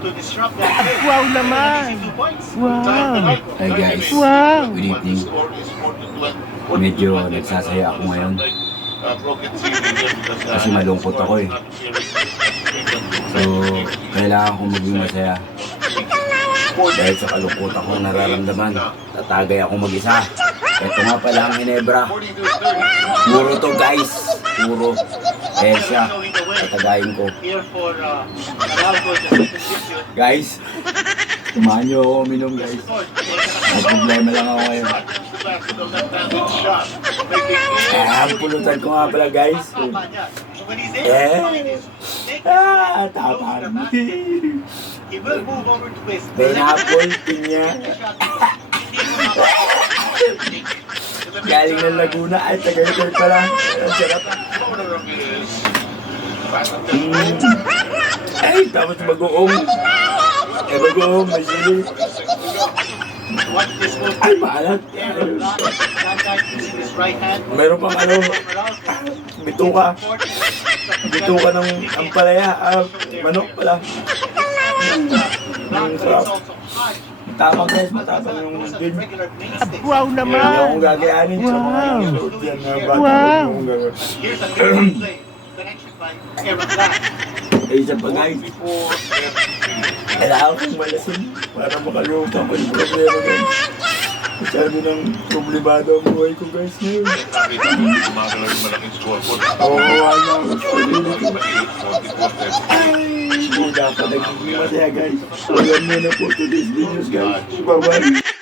Wow naman! Wow! Hi guys, Wow! good evening. Medyo nagsasaya ako ngayon kasi malungkot ako eh. So, kailangan kong maging masaya. Dahil sa kalungkutan kong nararamdaman, tatagay akong mag-isa. Ito nga pala ang Ginebra. Puro to guys. Puro. Eh siya, tatagayin ko. Guys, tumahan niyo ako uminom guys. May problema lang ako ngayon. Ang pulutan ko nga pala guys. Tapan. Pineapple, pinya. Galing ng Laguna. Ay, Tagaytay pa lang. Ang sarap. Ay, tapos bagoong. Bagoong, may sili. Ay, maalat. Meron pang bituka. Bituka ng ampalaya. Manok pala. Ang sarap. Matapang guys, matapang yung din. Wow naman! Hindi akong gagayanin sa mga load yan na bata. Wow! Eh, isa pa guys. Kailangan kong malasin para makalimutan ko yung problema guys. Masyado ng problemado ang buhay ko guys ngayon. Oo, wala ako sa sarili ko. Ay, hindi dapat nagiging masaya guys. So, yan muna po today's videos guys. Bye-bye.